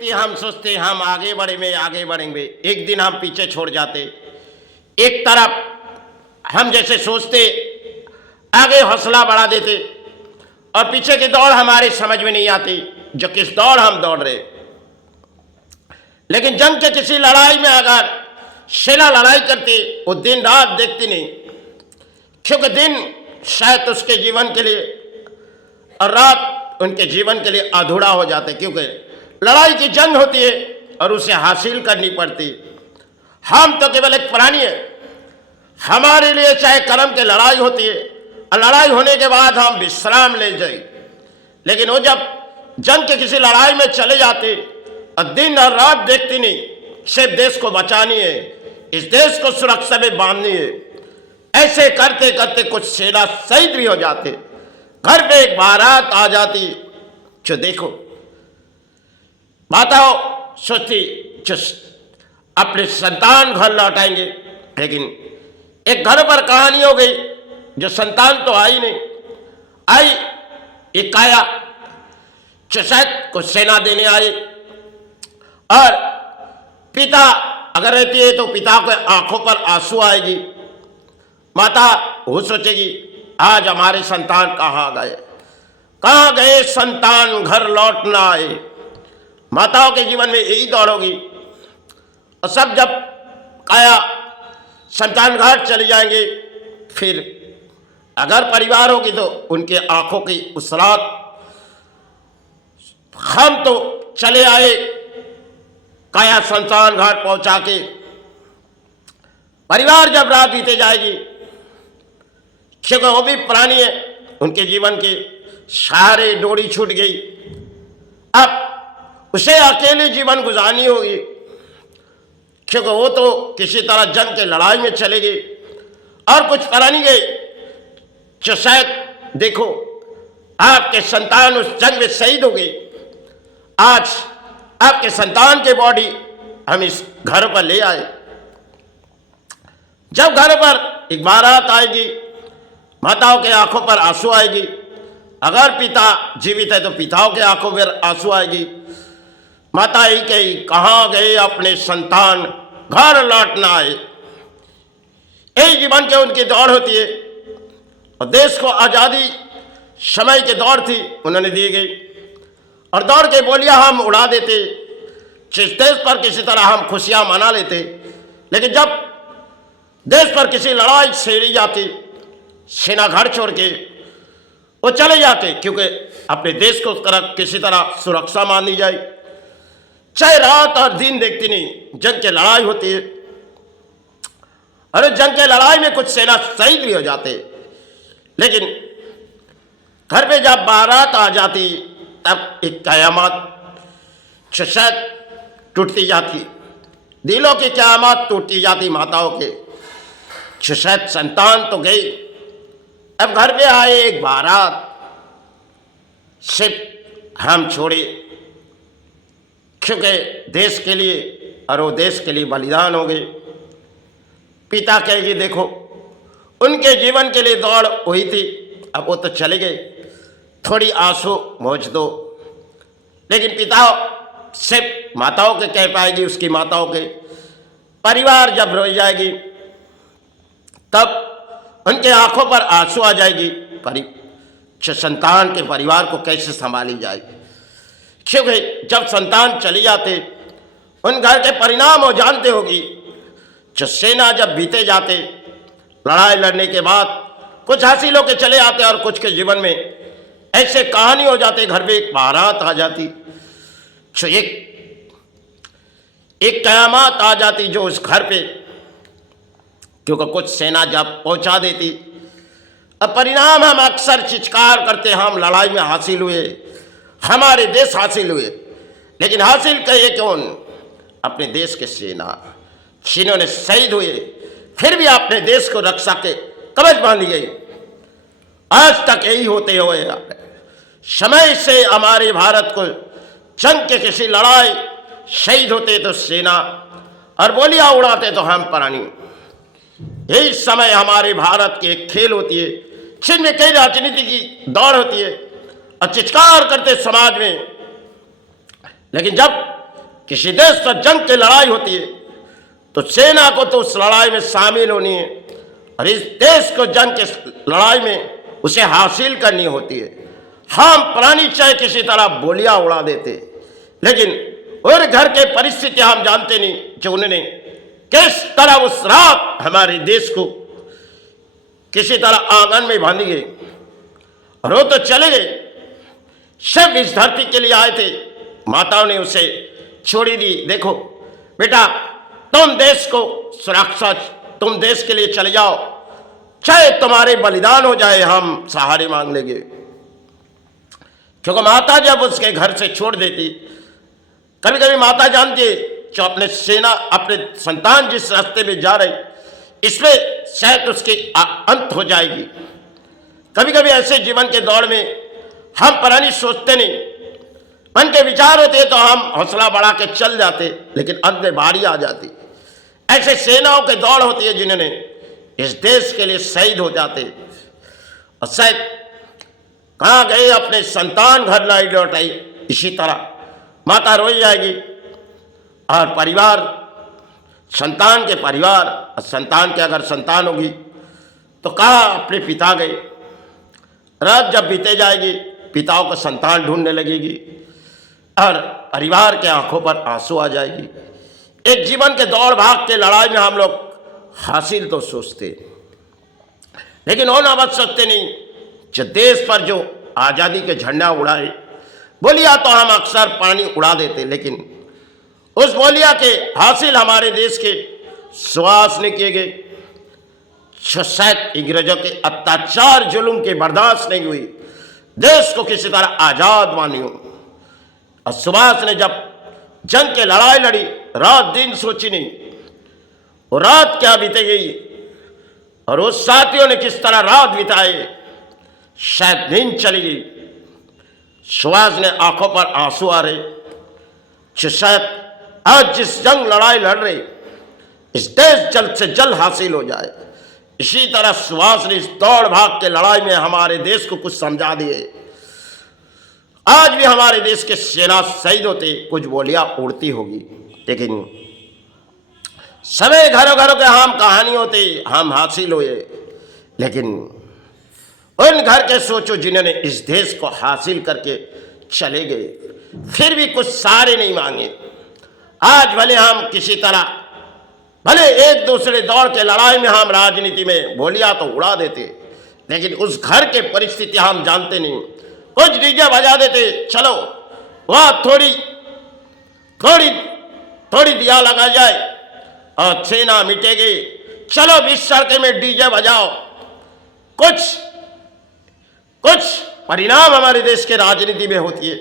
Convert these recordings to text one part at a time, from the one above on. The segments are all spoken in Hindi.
कि हम सोचते हम आगे बढ़ेंगे आगे बढ़ेंगे, एक दिन हम पीछे छोड़ जाते। एक तरफ हम जैसे सोचते आगे हौसला बढ़ा देते और पीछे की दौड़ हमारे समझ में नहीं आती जो किस दौड़ हम दौड़ रहे। लेकिन जंग के किसी लड़ाई में अगर सेना लड़ाई करती वो दिन रात देखती नहीं, क्योंकि दिन शायद उसके जीवन के लिए और रात उनके जीवन के लिए अधूरा हो जाते, क्योंकि लड़ाई की जंग होती है और उसे हासिल करनी पड़ती। हम तो केवल एक प्राणी है, हमारे लिए चाहे कर्म की लड़ाई होती है और लड़ाई होने के बाद हम विश्राम ले जाए, लेकिन वो जब जंग के किसी लड़ाई में चले जाते और दिन और रात देखती नहीं, सिर्फ देश को बचानी है, इस देश को सुरक्षा में बांधनी है। ऐसे करते करते कुछ सेना शहीद भी हो जाते। घर पे एक बारात आ जाती, जो देखो माताओं सोचती जो अपने संतान घर लौटाएंगे, लेकिन एक घर पर कहानी हो गई, जो संतान तो आई नहीं, आई एक काया जो शायद कुछ सेना देने आए, और पिता अगर रहती है तो पिता के आंखों पर आंसू आएगी। माता वो सोचेगी आज हमारे संतान कहाँ कहाँ गए संतान, घर लौट ना आए। माताओं के जीवन में यही दौड़ होगी। और सब जब काया संतान घर चले जाएंगे, फिर अगर परिवार होगी तो उनके आंखों की उस रात, हम तो चले आए काया संतान घर पहुंचा के, परिवार जब रात बीते जाएगी, क्योंकि वो भी प्राणी है, उनके जीवन के सारे डोरी छूट गई, अब उसे अकेले जीवन गुजारनी होगी, क्योंकि वो तो किसी तरह जंग के लड़ाई में चले गए और कुछ प्राणी गए जो शायद देखो आपके संतान उस जंग में शहीद हो गए। आज आपके संतान के बॉडी हम इस घर पर ले आए। जब घर पर एक बारात आएगी, माताओं के आंखों पर आंसू आएगी। अगर पिता जीवित है तो पिताओं के आंखों पर आंसू आएगी। माता ही कही कहाँ गए अपने संतान, घर लौट ना आए। यही जीवन के उनकी दौड़ होती है और देश को आज़ादी समय की दौड़ थी, उन्होंने दी गई और दौड़ के बोलियां हम उड़ा देते, जिस देश पर किसी तरह हम खुशियां मना लेते। लेकिन जब देश पर किसी लड़ाई छेड़ी जाती, सेना घर छोड़ के वो चले जाते, क्योंकि अपने देश को किसी तरह सुरक्षा मानी जाए। चाहे रात और दिन देखती नहीं, जंग की लड़ाई होती है, अरे जंग के लड़ाई में कुछ सेना शहीद भी हो जाते, लेकिन घर पे जब बारात आ जाती तब एक कयामत शायद टूटती जाती, दिलों की कयामत टूटती जाती माताओं के। शायद संतान तो गई, अब घर पे आए एक बारात, सिर्फ हम छोड़े, क्योंकि देश के लिए और वो देश के लिए बलिदान हो गए। पिता कहेगी देखो उनके जीवन के लिए दौड़ हुई थी, अब वो तो चले गए, थोड़ी आंसू मोच दो। लेकिन पिता सिर्फ माताओं के कह पाएगी, उसकी माताओं के परिवार जब रो जाएगी तब उनके आंखों पर आंसू आ जाएगी। संतान के परिवार को कैसे संभाली जाएगी, क्योंकि जब संतान चली जाते उन घर के परिणाम वो जानते होगी। जो सेना जब बीते जाते, लड़ाई लड़ने के बाद कुछ हासिल होकर चले आते और कुछ के जीवन में ऐसे कहानी हो जाते, घर पे एक बारात आ जाती, जो एक कयामत आ जाती जो उस घर पे, क्योंकि कुछ सेना जब पहुंचा देती, अब परिणाम हम अक्सर चित्कार करते, हम लड़ाई में हासिल हुए, हमारे देश हासिल हुए, लेकिन हासिल कहिए कौन? अपने देश के सेना, जिन्होंने शहीद हुए फिर भी अपने देश को रक्षा के कवच बांधी गई। आज तक यही होते हुए समय से हमारे भारत को जंग के किसी लड़ाई शहीद होते तो सेना और बोलियां उड़ाते तो हम प्राणी। यही समय हमारे भारत की एक खेल होती है, जिनमें कई राजनीति की दौड़ होती है और चित्कार करते समाज में, लेकिन जब किसी देश से जंग की लड़ाई होती है तो सेना को तो उस लड़ाई में शामिल होनी है और इस देश को जंग की लड़ाई में उसे हासिल करनी होती है। हम प्राणी चाहे किसी तरह बोलियां उड़ा देते, लेकिन और घर के परिस्थिति हम जानते नहीं जो उन्होंने किस तरह उस रात हमारे देश को किसी तरह आंगन में बांधी गई और वो तो चले गए। सब इस धरती के लिए आए थे, माताओं ने उसे छोड़ी दी। देखो बेटा, तुम देश को सुरक्षा, तुम देश के लिए चले जाओ, चाहे तुम्हारे बलिदान हो जाए, हम सहारे मांग लेंगे। क्योंकि माता जब उसके घर से छोड़ देती, कभी कभी माता जानती है जो अपने सेना, अपने संतान जिस रास्ते में जा रही, इसमें शायद उसकी अंत हो जाएगी। कभी कभी ऐसे जीवन के दौर में हम प्राणी सोचते नहीं, मन के विचार होते तो हम हौसला बढ़ा के चल जाते, लेकिन अंत में बारी आ जाती। ऐसे सेनाओं के दौड़ होती है जिन्होंने इस देश के लिए शहीद हो जाते और शायद कहाँ गए, अपने संतान घर लाई लौट आई। इसी तरह माता रोई जाएगी और परिवार, संतान के परिवार और संतान के अगर संतान होगी तो कहाँ अपने पिता गए। रात जब बीते जाएगी, पिताओं को संतान ढूंढने लगेगी और परिवार के आंखों पर आंसू आ जाएगी। एक जीवन के दौड़ भाग के लड़ाई में हम लोग हासिल तो सोचते, लेकिन वो ना बच सकते नहीं जो देश पर जो आज़ादी के झंडा उड़ाए। बोलिया तो हम अक्सर पानी उड़ा देते, लेकिन उस बोलिया के हासिल हमारे देश के सुहास ने किए गए। शायद अंग्रेजों के अत्याचार जुल्म के बर्दाश्त नहीं हुई, देश को किसी तरह आज़ाद मानियो। और सुभाष ने जब जंग के लड़ाई लड़ी, रात दिन सोची नहीं, और रात क्या बीते गई और उस साथियों ने किस तरह रात बिताए, शायद दिन चली गई। सुभाष ने आंखों पर आंसू आ रहे, जो शायद आज जिस जंग लड़ाई लड़ रही, इस देश जल्द से जल्द हासिल हो जाए। इसी तरह सुभाष ने इस दौड़ भाग के लड़ाई में हमारे देश को कुछ समझा दिए। आज भी हमारे देश के सेना शहीद होते, कुछ बोलियां उड़ती होगी, लेकिन सभी घरों घरों के हम कहानी होते, हम हासिल हुए, लेकिन उन घर के सोचो जिन्होंने इस देश को हासिल करके चले गए, फिर भी कुछ सारे नहीं मांगे। आज भले हम किसी तरह, भले एक दूसरे दौड़ के लड़ाई में हम राजनीति में बोलियां तो उड़ा देते, लेकिन उस घर के परिस्थिति हम जानते नहीं। कुछ डीजे बजा देते, चलो वहाँ थोड़ी थोड़ी थोड़ी दिया लगा जाए और सेना मिटेगी, चलो 20 सड़के में डीजे बजाओ। कुछ कुछ परिणाम हमारे देश के राजनीति में होती है,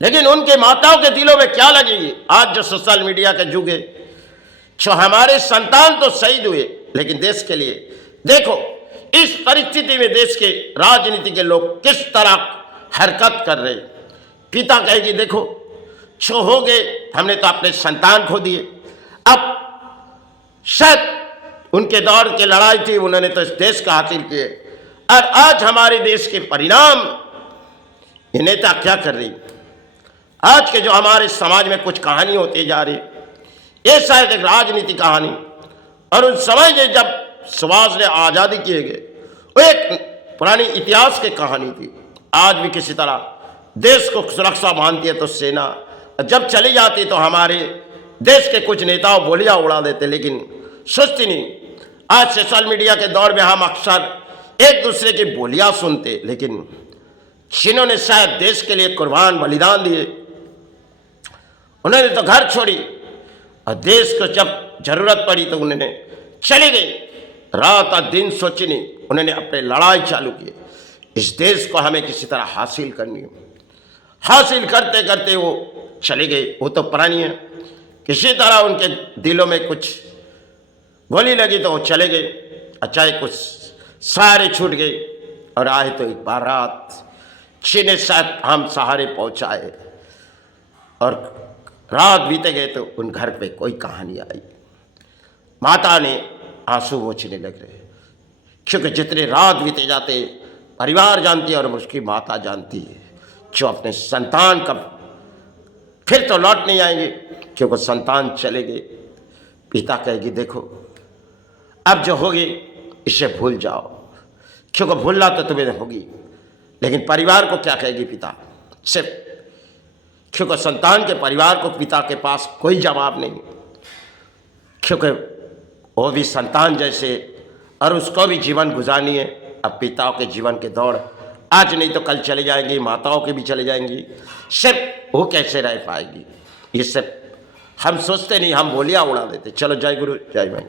लेकिन उनके माताओं के दिलों में क्या लगेगी। आज जो सोशल मीडिया के युग है, जो हमारे संतान तो शहीद हुए, लेकिन देश के लिए देखो इस परिस्थिति में देश के राजनीति के लोग किस तरह हरकत कर रहे। पिता कहेगी देखो जो हो गए, हमने तो अपने संतान खो दिए, अब शायद उनके दौर की लड़ाई थी, उन्होंने तो इस देश का हासिल किए, और आज हमारे देश के परिणाम ये नेता क्या कर रही। आज के जो हमारे समाज में कुछ कहानी होती जा रही, ये शायद एक राजनीति कहानी, और उन समय में जब सुभाष ने आज़ादी किए गए, वो एक पुरानी इतिहास की कहानी थी। आज भी किसी तरह देश को सुरक्षा मानती है तो सेना, जब चली जाती तो हमारे देश के कुछ नेताओं बोलियां उड़ा देते, लेकिन सोचती नहीं। आज सोशल मीडिया के दौर में हम अक्सर एक दूसरे की बोलियां सुनते, लेकिन जिन्होंने शायद देश के लिए कुर्बान बलिदान दिए, उन्होंने तो घर छोड़ी और देश को जब जरूरत पड़ी तो उन्होंने चले गए। रात और दिन सोची नहीं, उन्होंने अपने लड़ाई चालू की। इस देश को हमें किसी तरह हासिल करनी है। हासिल करते करते वो चले गए, वो तो पुरानी है। किसी तरह उनके दिलों में कुछ गोली लगी तो वो चले गए। अच्छा, कुछ सारे छूट गए और आए तो एक बार रात जिन्हें शायद हम सहारे पहुंचाए, और रात बीते गए तो उन घर पे कोई कहानी आई। माता ने आंसू पोंछने लग रहे, क्योंकि जितने रात बीते जाते परिवार जानती है और उसकी माता जानती है, जो अपने संतान का फिर तो लौट नहीं आएंगे, क्योंकि संतान चले गए। पिता कहेगी देखो अब जो होगी इसे भूल जाओ, क्योंकि भूलना तो तुम्हें होगी, लेकिन परिवार को क्या कहेगी पिता सिर्फ, क्योंकि संतान के परिवार को पिता के पास कोई जवाब नहीं, क्योंकि वो भी संतान जैसे और उसको भी जीवन गुजारनी है। अब पिताओं के जीवन के दौड़ आज नहीं तो कल चले जाएंगी, माताओं के भी चले जाएंगी, सिर्फ वो कैसे रह पाएगी ये सब हम सोचते नहीं, हम बोलियां उड़ा देते। चलो जय गुरु जय भाई।